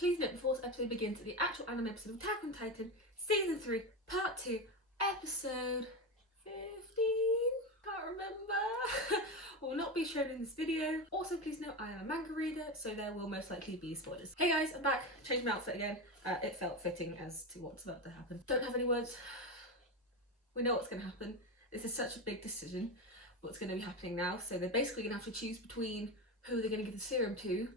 Please note before this episode begins that the actual anime episode of Attack on Titan, Season 3, Part 2, Episode 15, can't remember, will not be shown in this video. Also, please note I am a manga reader, so there will most likely be spoilers. Hey guys, I'm back. Changed my outfit again. It felt fitting as to what's about to happen. Don't have any words. We know what's going to happen. This is such a big decision, what's going to be happening now. So they're basically going to have to choose between who they're going to give the serum to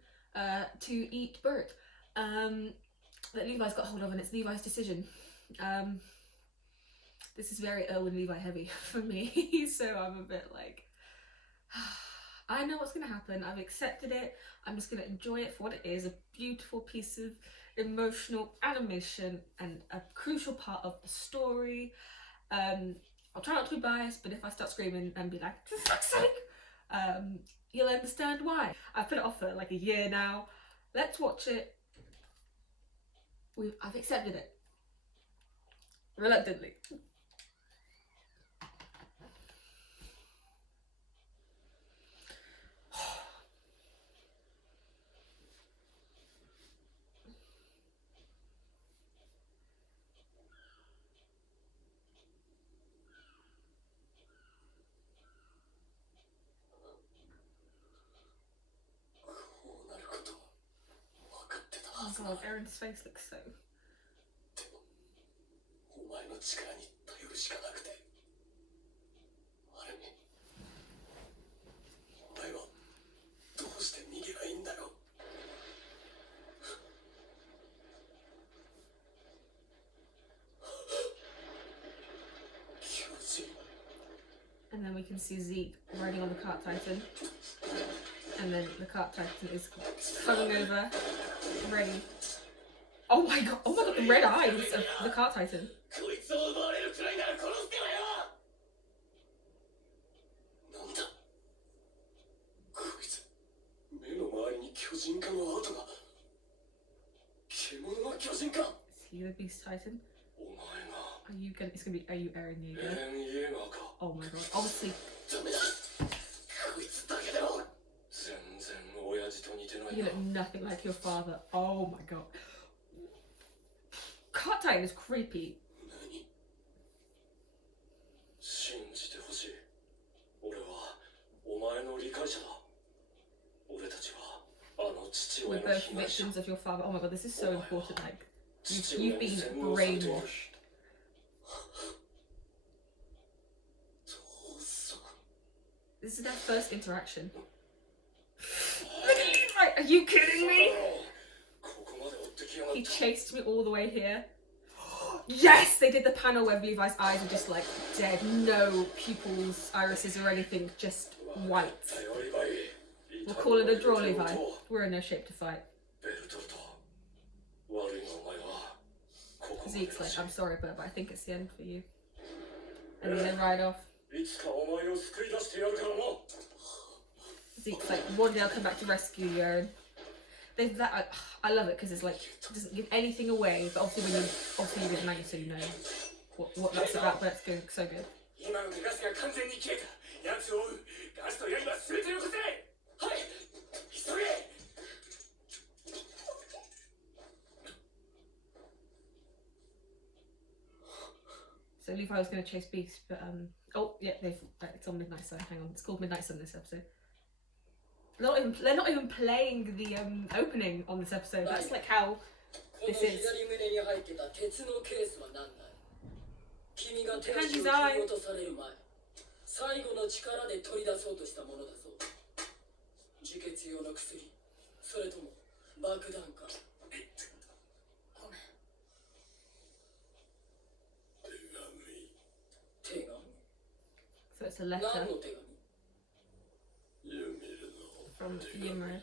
eat Bert. That Levi's got hold of, and it's Levi's decision. This is very Erwin Levi heavy for me, so I'm a bit like, I know what's going to happen. I've accepted it. I'm just going to enjoy it for what it is, a beautiful piece of emotional animation and a crucial part of the story. I'll try not to be biased, but if I start screaming and be like, for fuck's sake, you'll understand why. I've put it off for like a year now. Let's watch it. I've accepted it. Reluctantly. Oh god, Aaron's face looks so... And then we can see Zeke riding on the cart titan. And then the cart titan is coming over, ready. Oh my god, the red eyes of the cart titan. Is he the beast titan? Are you Eren Yeager? Oh my god, obviously. You look nothing like your father. Oh my god. Cart Titan is creepy. We're both victims of your father. Oh my god, this is so important. Like, you've been brainwashed. This is their first interaction. Are you kidding me? He chased me all the way here. Yes! They did the panel where Levi's eyes are just like dead. No pupils, irises or anything, just white. We'll call it a draw, Levi. We're in no shape to fight. Zeke's like, I'm sorry, but I think it's the end for you. And then they ride off. Zeke's like, one day I'll come back to rescue you, Aaron. I love it because it's like, it doesn't give anything away, but obviously you read the manga, so you know what that's about, but it's good, so good. So Levi was going to chase Beast, but oh yeah, it's on Midnight Sun. Hang on, it's called Midnight Sun this episode. They're not even playing the opening on this episode. That's like how this is. Kanji's eye. So it's a letter from Ymir.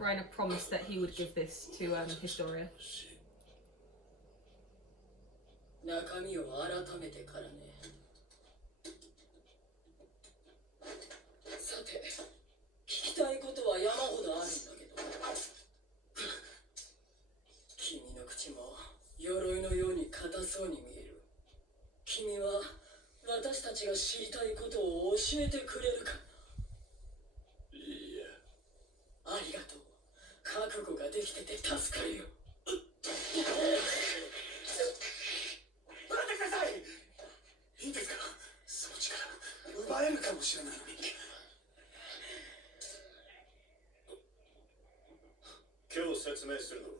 Reiner promised that he would give this to Historia. 悟ができてて助かるよ。待ってください。いいんですか？その力奪えるかもしれないのに。今日説明するのは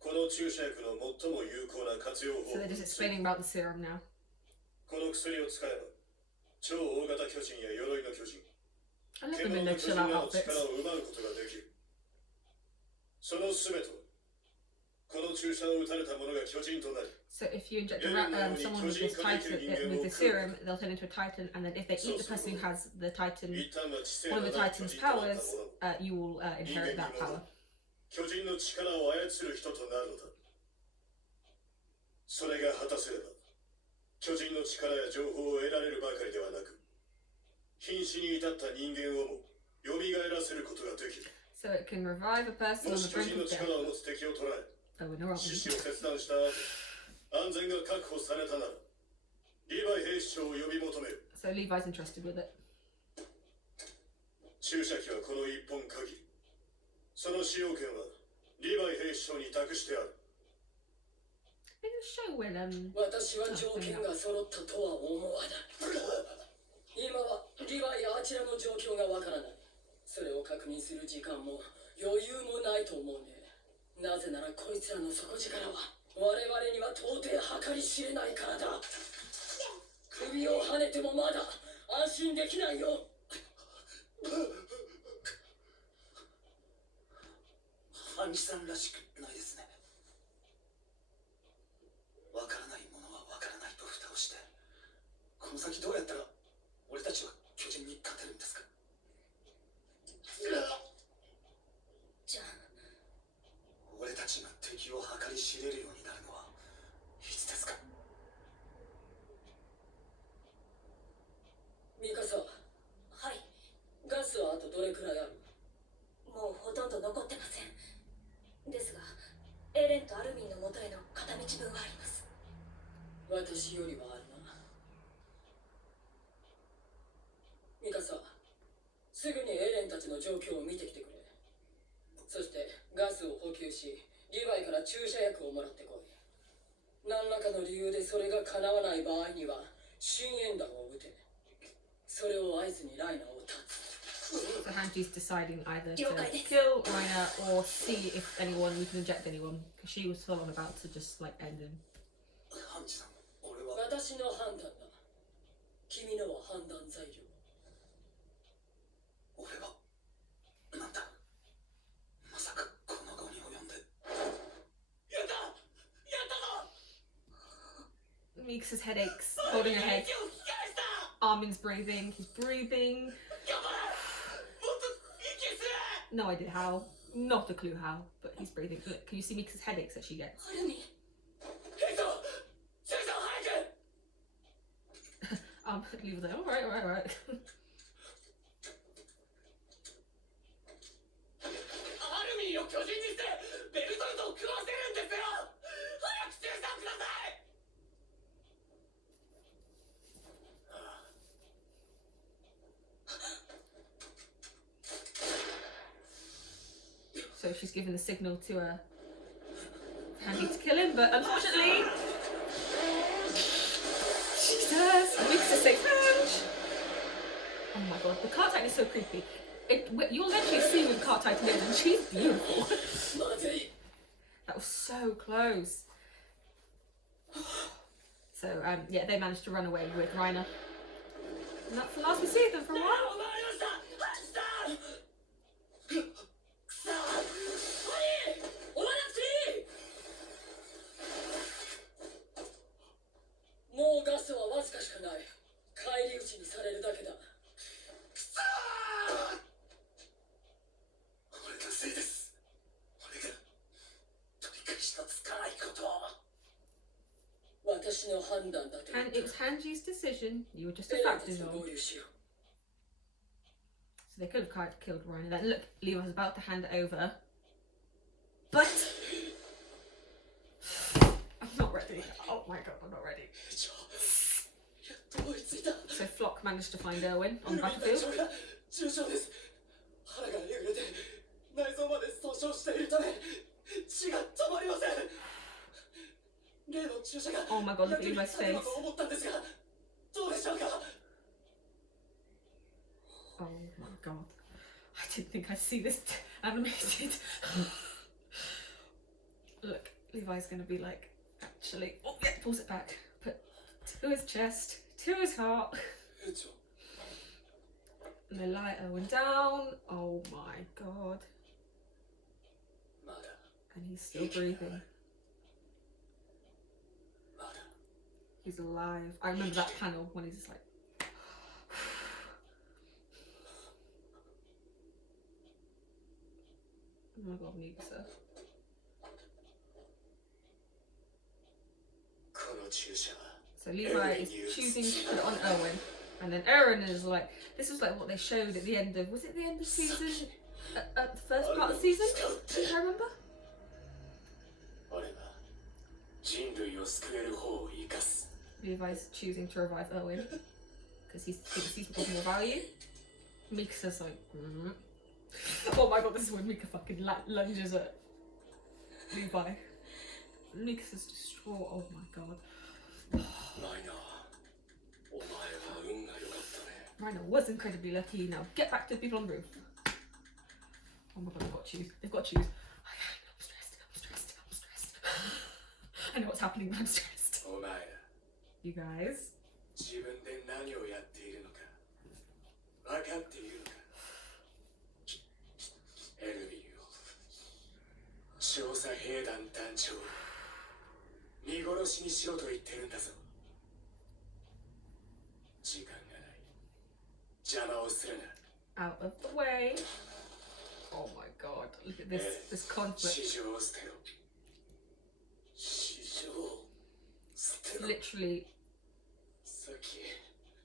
この注射薬の最も有効な活用法。 So they're just explaining about the serum now. この薬を使えば超大型巨人や鎧の巨人、 I love 獣 them in の their 巨 chill 人 out らの outfits. 力を奪うことができる。その全てはこの注射を打たれた者が巨人となり、 So if you inject someone with this titan, with the serum, they'll turn into a titan, and then if they eat the person who has the titan, 一旦は知性 one の of the ない titan's 巨人となった者 powers, you will inherit that power. 巨人の力を操る人となるのだ。それが果たせれば巨人の力や情報を得られるばかりではなく、瀕死に至った人間をも蘇らせることができる。 So it can revive a person も on し the 巨 brink 人の of death. 力を持つ敵を捉え Oh, we're not 死死を切断した後、安全が確保されたならリヴァイ兵士長を呼び求める。 So Levi's interested with it. 注射器はこの一本限り。その使用権はリヴァイ兵士長に託してある。 In the show when 私は条件が揃ったとは思わない。今はリヴァイやあちらの状況がわからない。それを確認する時間も余裕もないと思うね。なぜならこいつらの底力は我々には到底計り知れないからだ。首をはねてもまだ安心できないよ。ハンジさんらしくないですね。わからないものはわからないと蓋をして、この先どうやったら俺たちは巨人に勝てるんですか？じゃあ俺たちが敵を計り知れるようになるのはいつですか？ミカサ。はい。ガスはあとどれくらいある？もうほとんど残ってません。ですがエレンとアルミンの元への片道分はあります。私よりはあるな。ミカサ、すぐにエレンたちの状況を見てきてくれ。そしてガスを補給し、リヴァイから注射薬をもらってこい。何らかの理由でそれが叶わない場合には深淵弾を撃て。それを合図にライナーを断つ。 so Hanji's deciding either to kill Raina or see if anyone you can inject anyone, because she was full on about to just like end him. ハンジさん、俺は私の判断だ。君のは判断材料。俺はなんだ。まさかこの後に及んで。やった！やったぞ！ Meeks' headaches, holding her head. Armin's breathing, he's breathing. No idea how, not a clue how, but he's breathing. Look, can you see Meeks' headaches that she gets? Leave it there. Alright. 巨人にしてベルトルトを食わせるんですよ。早く注射ください。So she's given the signal to Handy to kill him, but unfortunately, Jesus, Mix is safe. Oh my god, the car titan is so creepy. You'll literally see who the car titan is, and she's beautiful. That was so close. So yeah, they managed to run away with Raina, and that's the last we see of them for a while. もうガスはわずかしかない。返り討ちにされるだけだ。くそー！俺のせいです。俺が取り返しのつかないことを。私の判断だと。And it was Hanji's decision. You were just a factor. So they could have killed Raina. Then look, Levi's about to hand it over, but I'm not ready. Oh my god, I'm not ready. So Flock managed to find Erwin on the battlefield. 昇しているため血が止まりません。例の注射が Oh my god, look at 役に Levi's 立て face. ばと思ったんですが、どうでしょうか。 Oh my god. I didn't think I'd see this animated. Look, Levi's gonna be like, actually, oh yeah, pulls it back. Put to his chest, to his heart. 兵長、 And they lie Owen down. Oh my god. まだ And he's still breathing. まだ He's alive. I remember that panel when he's just like, oh my god, Mikasa. この注射は So Levi is choosing to put it on Owen, and then Eren is like, this was like what they showed at the end of, was it the end of season, at the first part of season? I remember. 俺は人類を救える方を生かす。 Levi's choosing to revive Owen because he thinks he's got more value. Mikasa's like, oh my god, this is when Mika fucking lunges at Levi. Mikasa's distraught. Oh my god. マイナー、お前は運が良かったね。 Rhino was incredibly lucky. Now get back to the people on the roof. Oh my god, they've got to choose. They've got to choose. I'm stressed. I'm stressed. I'm stressed. I know what's happening, but I'm stressed. お前ら、 You guys. 自分で何をやっているのか分かっているのか。エルヴィンを調査兵団団長、見殺しにしろと言ってるんだぞ。時間がない。邪魔をするな。 Out of the way. Oh my god. Look at this conflict. 市場を捨てろ。市場を捨てろ。 Literally. さっき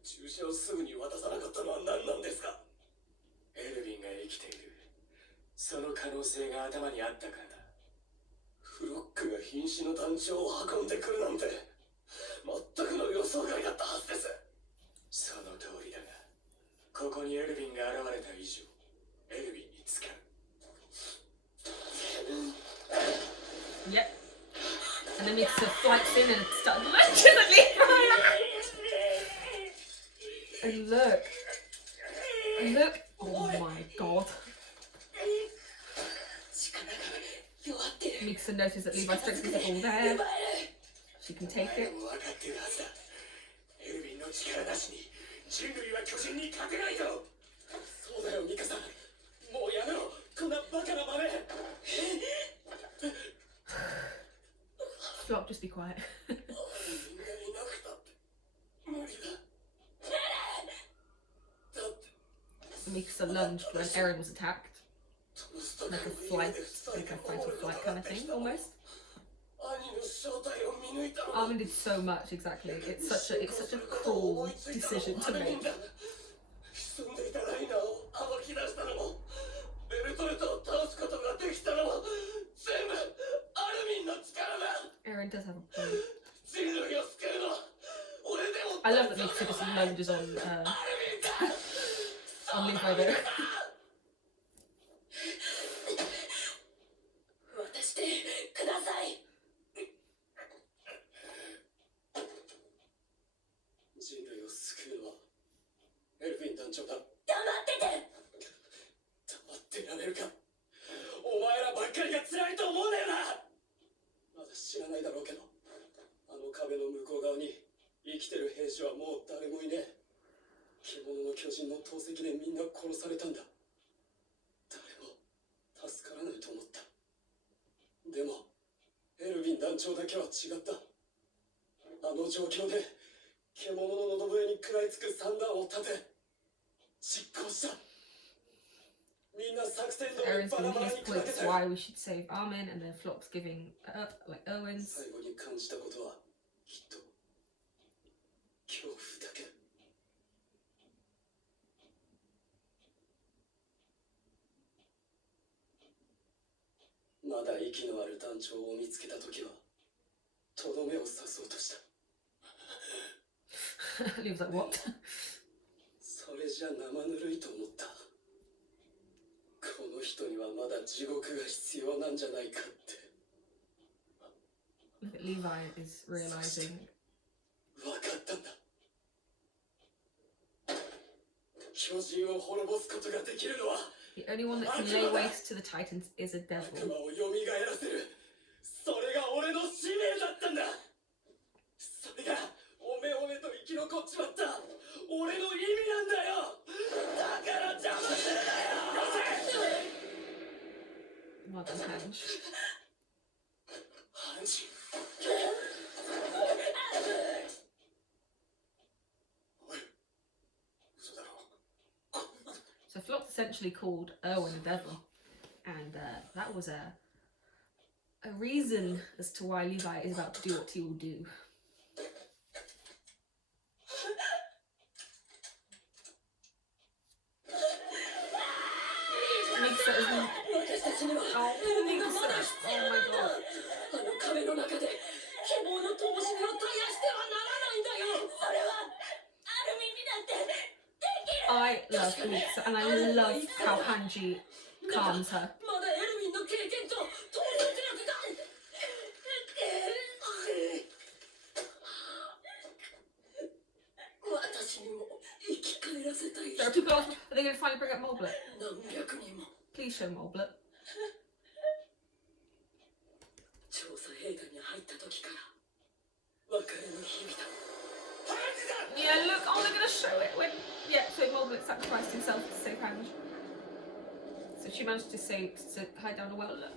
注射をすぐに渡さなかったのは何なんですか。エルヴィンが生きている。その可能性が頭にあったからだ。フロックが瀕死の団長を運んでくるなんて全くの予想外だったはずです。その通りだが、ここにエルヴィンが現れた以上、エルヴィンに使う。 Yep. And then Mikasa flights in and starts lunching at Levi. And look. Look. Oh my god. Mikasa noticed that Levi's strength isn't all there. She can take it. 分かってるはずだ。エルヴィンの力なしに人類は巨人に勝てないと。そうだよ、ミカさん。もうやめろ、こんなバカな真似。 Flop, just be quiet. 人間いなくたって無理だ。だって Mikasa lunged when Eren was attacked. Like a flight, like a fight or flight kind of thing, almost. 兄の正体を見抜いたの。 Armin did so much, exactly. It's such a cruel decision to make. 潜んでいたライナーを暴き出したのも、ベルトルトを倒すことができたのも、全部アルミンの力だ。 Eren does have a point. 人類を救うのは俺でも。 I love that Mikasa just lunges on Levi though. 渡してください。人類を救うのはエルヴィン団長だ。黙ってて。黙ってられるか。お前らばっかりが辛いと思うなよな。まだ知らないだろうけど、あの壁の向こう側に生きてる兵士はもう誰もいねえ。獣の巨人の投石でみんな殺されたんだ。誰も助からないと思った。でもエルヴィン団長だけは違った。あの状況で獣の喉笛に食らいつく算段を立て実行した。みんな作戦通り Eren's バラ giving バラ his に砕け points た。 why we should save Armin, and then Flop's giving like Owen's. 最後に感じたことはきっと恐怖だけだ。まだ息のある団長を見つけたときはとどめを刺そうとした。Levi's like, what? それじゃ生ぬるいと思った。この人にはまだ地獄が必要なんじゃないかって。 Look at Levi is realizing. 分かったんだ。巨人を滅ぼすことができるのは The only one that can lay waste to the Titans is a 悪 devil. 魔を蘇らせる。それが俺の使命だったんだ。それがおめおめと生き残っちまった俺の意味なんだよ。だから邪魔するなよ。 Well done, Hange. ハンジ。おい、嘘だろ。 So Flock's essentially called Erwin a devil, and that was a reason as to why Levi is about to do what he will do. Mikasa is the... Oh, Mikasa. Oh my god. あの壁の中で希望の灯火を絶やしてはならないんだよ。それはアルミにだってできる。 I love Mikasa, and I love how Hanji calms her. まだエルヴィンの経験と統率力が。私にも生き返らせたい There 人 are people. Are they going to finally bring up Moblet? 何百人も。 Please show Moblet. 調査兵団に入った時から別れの日々だ。 Yeah, look. Oh, they're going to show it when. Yeah, so Moblet sacrificed himself to save Hange. So she managed to hide down a well. Look.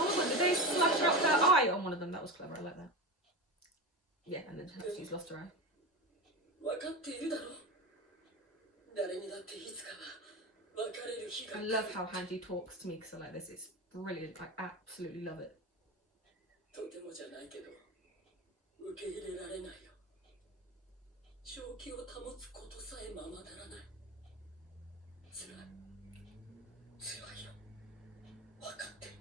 Oh my god, did they flash out her eye on one of them? That was clever. I like that. Yeah, and then she's lost her eye. 分かっているだろう。誰にだっていつかは別れる日が I love how Hanji talks to Mikasa like this. It's brilliant. I absolutely love it. とてもじゃないけど受け入れられないよ。正気を保つことさえままならない。つらい。つらいよ。分かってる。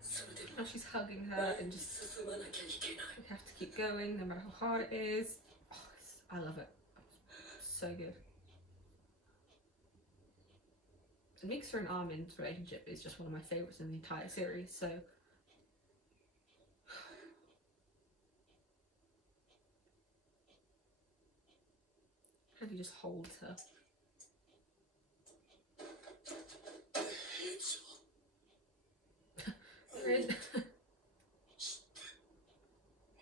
それでも And she's hugging her and just 進まなきゃいけない。 we have to keep going no matter how hard it is. Oh, I love it. So good. So Mikasa and Armin's relationship is just one of my favourites in the entire series, so and he just holds her. 兵長。 Red.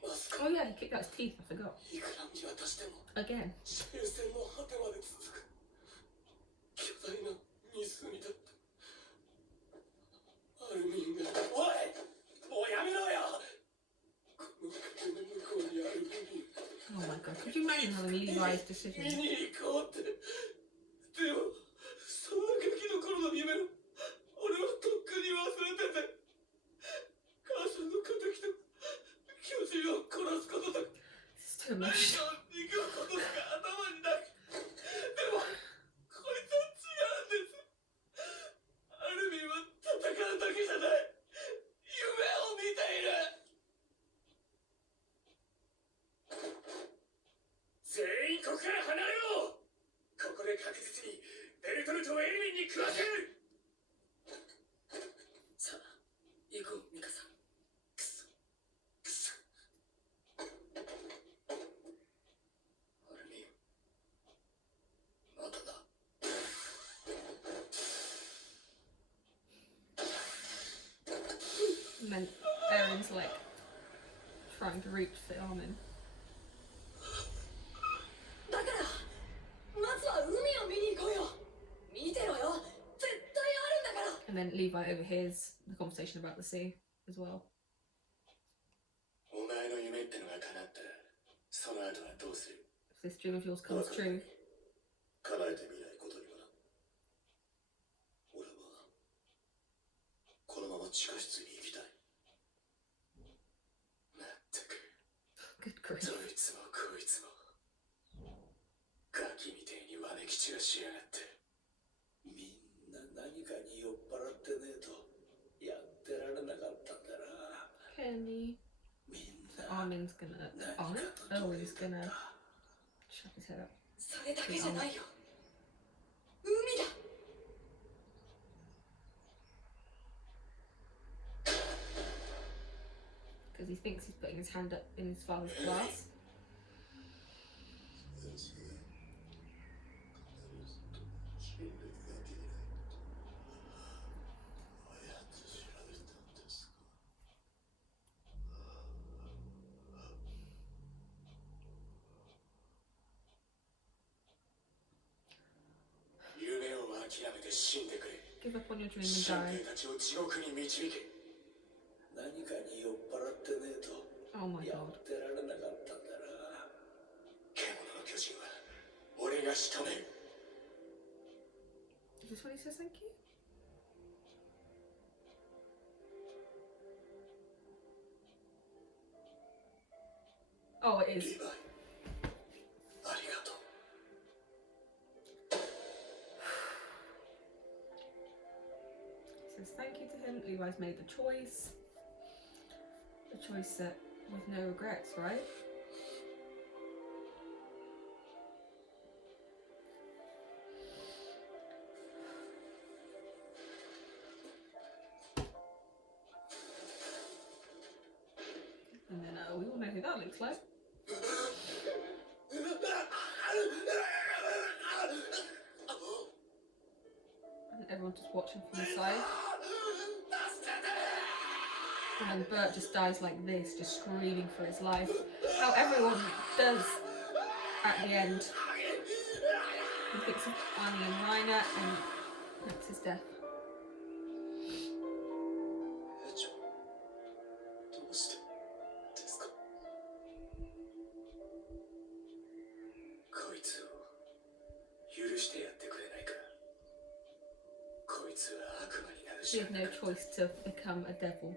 マスカ Oh yeah, he kicked out his teeth, I forgot. いくら見渡しても Again. 終戦の果てまで続く巨大な湖だった。アルミンが。おい、もうやめろよ。この壁の向こうにある海。 Oh my god, could you imagine having Levi's 見 decision? に行こうって。でもそんなガキの頃の夢を俺はとっくに忘れてて。母さんの敵と巨人を殺すことだ。 It's too emotional. 逃げることしか頭になく。でもこいつは違うんです。アルミンは戦うだけじゃない。夢を見ている。全員ここから離れろ。ここで確実にベルトルトをエルミンに食わせる。さあ行こうミカさん。くそくそ。アルミンまだだ。 And then Aaron's like trying to reach the Armin. だからまずは海を見に行こうよ。見てろよ。絶対あるんだから。 And then Levi overhears the conversation about the sea as well. お前の夢ってのが叶ったらその後はどうする。 If this dream of yours comes true, 叶えてみないことにはな。俺はこのまま地下室に行きたい。まったく good grief. どいつもこいつもガキみてえにわめき散らしやがって。みんな何かに酔っ払ってねえとやってられなかったんだな。 Kenny. みんな Armin's gonna. Armin? Oh, he's gonna shut his head up. それだけじゃないよ。海だ Because he thinks he's putting his hand up in his father's glass. Give up on your dream and die. Oh my god. Is this when he says thank you? Oh, it is. Says thank you to him. Levi's made the choice. A choice that with no regrets, right? And then we all know who that looks like. And everyone's just watching from the side. And then Bert just dies like this, just screaming for his life. How everyone does at the end. He thinks of Annie and Rainer and that's his death. She had no choice to become a devil.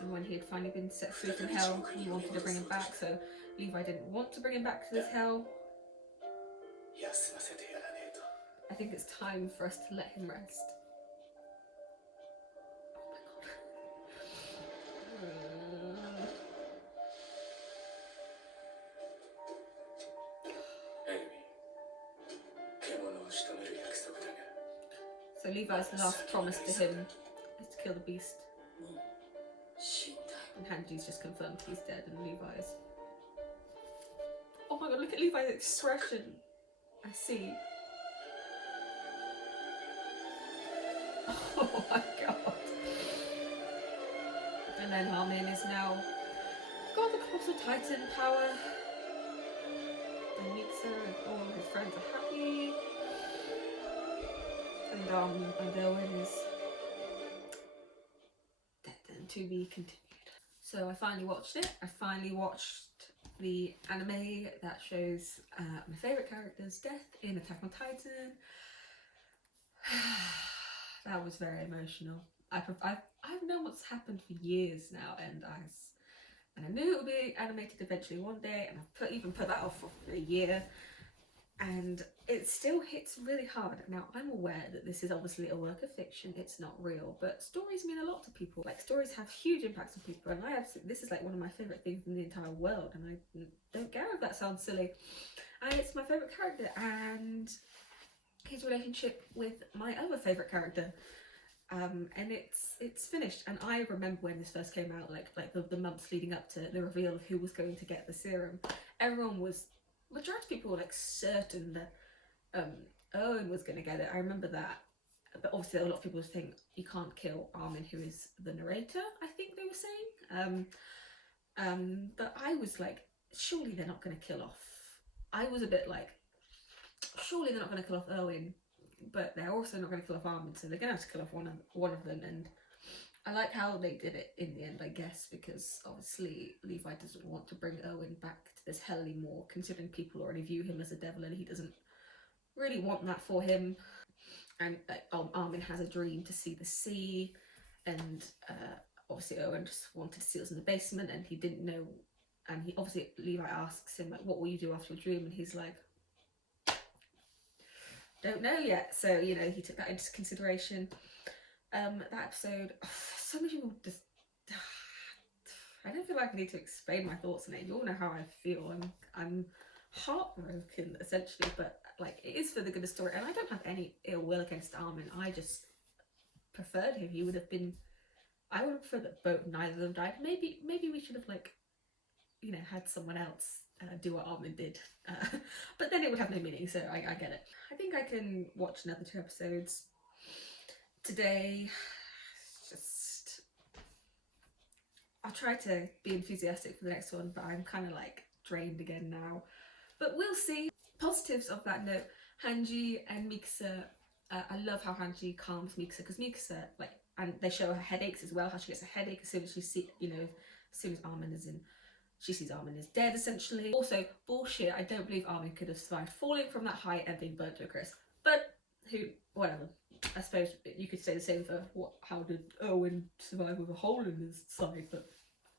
And when he had finally been set free from hell, he wanted to bring him back, so Levi didn't want to bring him back to this hell. I think it's time for us to let him rest. So Levi's last promise to him is to kill the beast. And Hanji's just confirmed he's dead, and Levi's... Oh my god, look at Levi's expression! I see. Oh my god. And then Armin is now got the Colossal Titan power. And meets her, and all his friends are happy. And Owen is dead and to be continued. So I finally watched it. I finally watched the anime that shows my favourite character's death in Attack on Titan. That was very emotional. I've known what's happened for years now, and I knew it would be animated eventually one day, and I've even put that off for a year. And it still hits really hard. Now, I'm aware that this is obviously a work of fiction, it's not real, but stories mean a lot to people. Like, stories have huge impacts on people, and this is like one of my favourite things in the entire world, and I don't care if that sounds silly. And it's my favourite character, and his relationship with my other favourite character. And it's finished, and I remember when this first came out, like the months leading up to the reveal of who was going to get the serum. Majority of people were like certain that Owen was going to get it. I remember that, but obviously a lot of people think you can't kill Armin, who is the narrator, I think they were saying. But I was like, surely they're not going to kill off. I was a bit like, surely they're not going to kill off Owen, but they're also not going to kill off Armin, so they're going to have to kill off one of them. And I like how they did it in the end, I guess, because obviously Levi doesn't want to bring Owen back to this hell anymore, considering people already view him as a devil, and he doesn't really want that for him. And Armin has a dream to see the sea, and obviously Owen just wanted to see us in the basement, and he didn't know. And Levi asks him, like, what will you do after your dream? And he's like, don't know yet. So, you know, he took that into consideration. That episode, so many people just I don't feel like I need to explain my thoughts on it. You all know how I feel. I'm heartbroken essentially, but like it is for the good of the story, and I don't have any ill will against Armin. I just preferred him. He would have been. I would have preferred that neither of them died. Maybe we should have like, you know, had someone else do what Armin did, but then it would have no meaning. So I get it. I think I can watch another 2 episodes today. Just I'll try to be enthusiastic for the next one, but I'm kind of like drained again now. But we'll see. Positives of that note: Hanji and Mikasa. I love how Hanji calms Mikasa, because Mikasa, like, and they show her headaches as well. How she gets a headache as soon as she sees, you know, as soon as Armin is in. She sees Armin is dead, essentially. Also, bullshit. I don't believe Armin could have survived falling from that height and being burnt to a crisp. But whatever. I suppose you could say the same for how did Owen survive with a hole in his side, but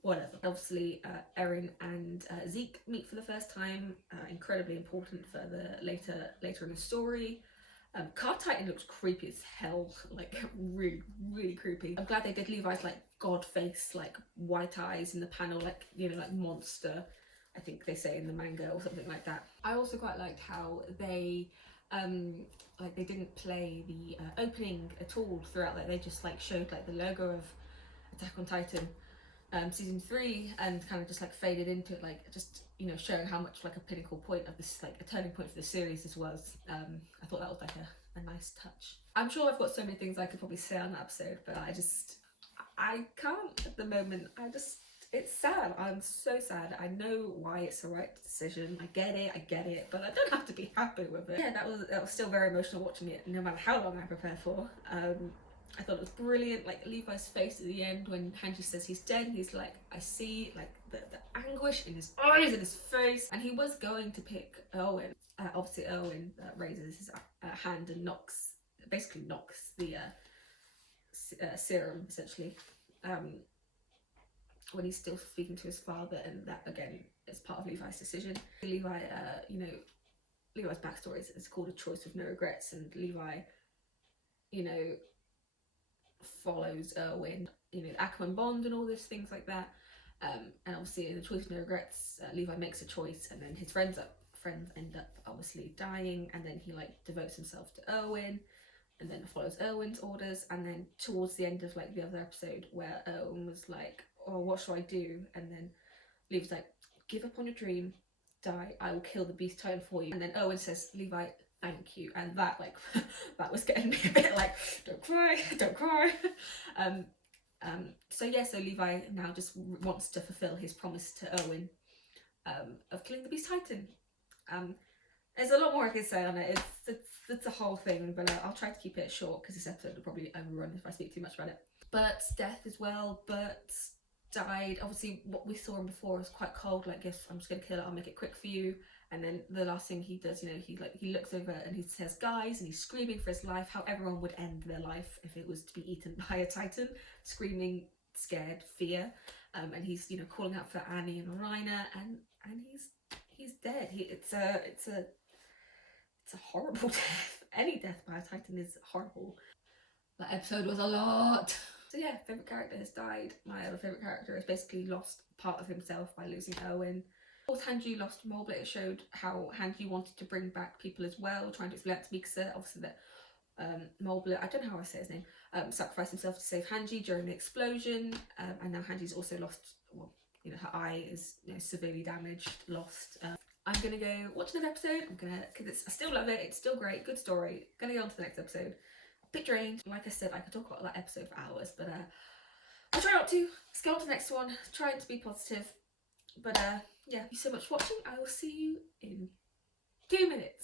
whatever. Obviously, Eren and Zeke meet for the first time. Incredibly important for the later in the story. Car Titan looks creepy as hell, like really, really creepy. I'm glad they did Levi's like god face, like white eyes in the panel, like, you know, like monster, I think they say in the manga or something like that. I also quite liked how they like they didn't play the opening at all throughout. Like they just like showed like the logo of Attack on Titan season 3 and kind of just like faded into it, like just, you know, showing how much like a pinnacle point of this, like a turning point for the series this was. I thought that was like a nice touch. I'm sure I've got so many things I could probably say on that episode, but I can't at the moment. It's sad. I'm so sad. I know why it's the right decision. I get it, but I don't have to be happy with it. Yeah, that was still very emotional watching it, no matter how long I prepare for. I thought it was brilliant, like Levi's face at the end when Hanji says he's dead. He's like, I see like the anguish in his eyes and his face, and he was going to pick Owen. Obviously Owen raises his hand and basically knocks the serum essentially, when he's still speaking to his father, and that again is part of Levi's decision. Levi, you know, Levi's backstory is called A Choice with No Regrets, and Levi, you know, follows Erwin, you know, the Ackerman bond and all those things like that. And obviously in A Choice with No Regrets, Levi makes a choice, and then his friends end up obviously dying, and then he like devotes himself to Erwin, and then follows Erwin's orders. And then towards the end of like the other episode where Erwin was like, oh, what shall I do? And then Levi's like, give up on your dream, die, I will kill the Beast Titan for you. And then Erwin says, Levi, thank you. And that like that was getting me a bit like, don't cry. So yeah, so Levi now just wants to fulfill his promise to Erwin of killing the Beast Titan. There's a lot more I can say on it. It's a whole thing, but I'll try to keep it short because this episode will probably overrun if I speak too much about it. Bert's death as well. Bert died. Obviously, what we saw him before was quite cold. Like, yes, I'm just gonna kill it. I'll make it quick for you. And then the last thing he does, you know, he looks over and he says, "Guys," and he's screaming for his life. How everyone would end their life if it was to be eaten by a Titan, screaming, scared, fear. And he's, you know, calling out for Annie and Reiner, and he's dead. It's a horrible death. Any death by a Titan is horrible. That episode was a lot. So yeah, favourite character has died. My other favourite character has basically lost part of himself by losing Erwin. Of course, Hanji lost Moblet. It showed how Hanji wanted to bring back people as well, trying to explain that to Mikasa. Obviously that Moblet, I don't know how I say his name, sacrificed himself to save Hanji during the explosion. And now Hanji's also lost, well, you know, her eye is, you know, severely damaged, lost. I'm gonna go watch another episode. Because I still love it. It's still great, good story. Gonna go on to the next episode. A bit drained. Like I said, I could talk about that episode for hours, but I'll try not to. Let's go on to the next one. Trying to be positive. But yeah, thank you so much for watching. I will see you in 2 minutes.